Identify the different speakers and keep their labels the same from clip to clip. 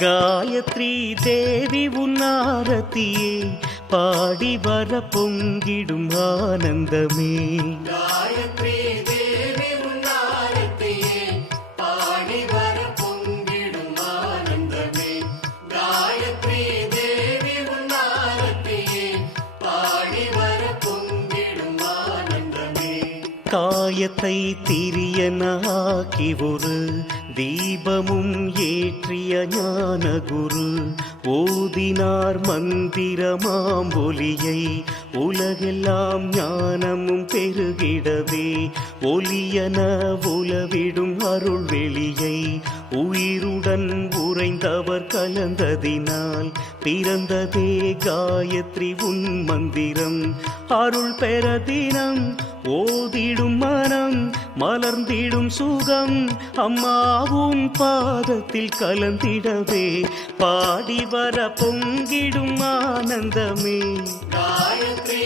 Speaker 1: காயத்ரி தேவி உன்னாரத்தியே பாடி வர பொங்கிடும் ஆனந்தமே காயத்தை திரியனாக்கி ஒரு தீபமும் ஏற்றிய ஞான குரு ஓதினார் மந்திரமாம் ஒலியை. உலகெல்லாம் ஞானமும் பெருகிடவே. ஒலியன உலவிடும் அருள் வெளியை. உயிருடன் உறைந்தவர் கலந்ததினால் பிறந்ததே காயத்ரி உன் மந்திரம். அருள் பெற தினம் ஓதிடும் மனம் மலர்ந்திடும் சுகம். அம்மாவும் பாதத்தில் கலந்திடவே பாடி வர பொங்கிடும் ஆனந்தமே.
Speaker 2: காயத்ரி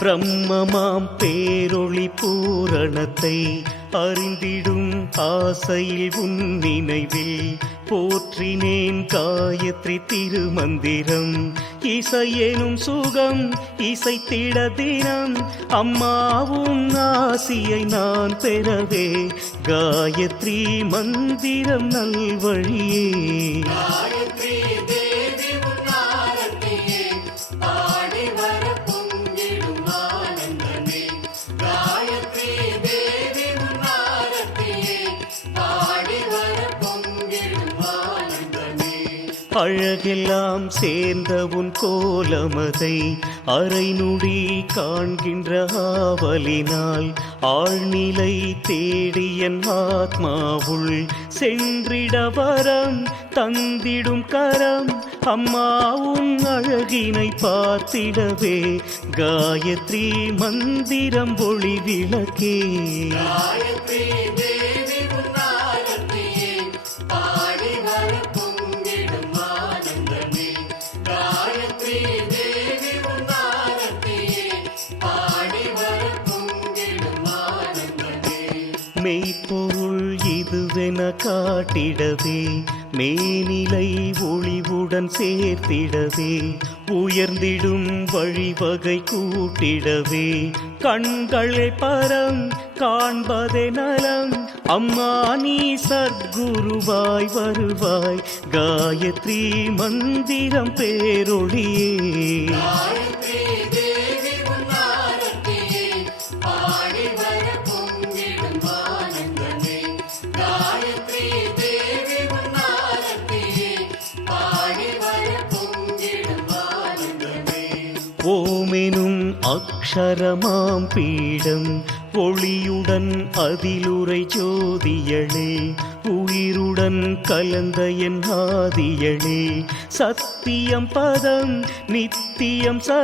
Speaker 1: பிரம்மமாம் பேரொளி பூரணத்தை அறிந்திடும் ஆசையில் உன் நினைவில் போற்றினேன் காயத்ரி திருமந்திரம். இசையெனும் சுகம் இசைத்திட தினம் அம்மாவும் ஆசியை நான் பெறவே. காயத்ரி மந்திரம் நல்வழியே. அழகெல்லாம் சேர்ந்த உன் கோலமதை அரை அரைநுடி காண்கின்ற ஆவலினால் ஆழ்நிலை தேடியன் ஆத்மாவுள் சென்றிட வரம் தந்திடும் கரம். அம்மா உன் அழகினை பார்த்திடவே. காயத்ரி மந்திரம் ஒளி விளக்கே. மெய்ப்பொருள் இதுவென காட்டிடவே மேனிலை ஒளிவுடன் சேர்த்திடவே உயர்ந்திடும் வழிவகை கூட்டிடவே. கண்களை பரம் காண்பதே நலம் அம்மா நீ சத்குருவாய் வருவாய் காயத்ரி மந்திரம் பேரொழியே. ஓமெனும் அக்ஷரமாம் பீடம். ஒளியுடன் அதிலுரை ஜோதியளே உயிருடன் கலந்த என் ஆதியளே. சத்தியம் பதம் நித்தியம் ச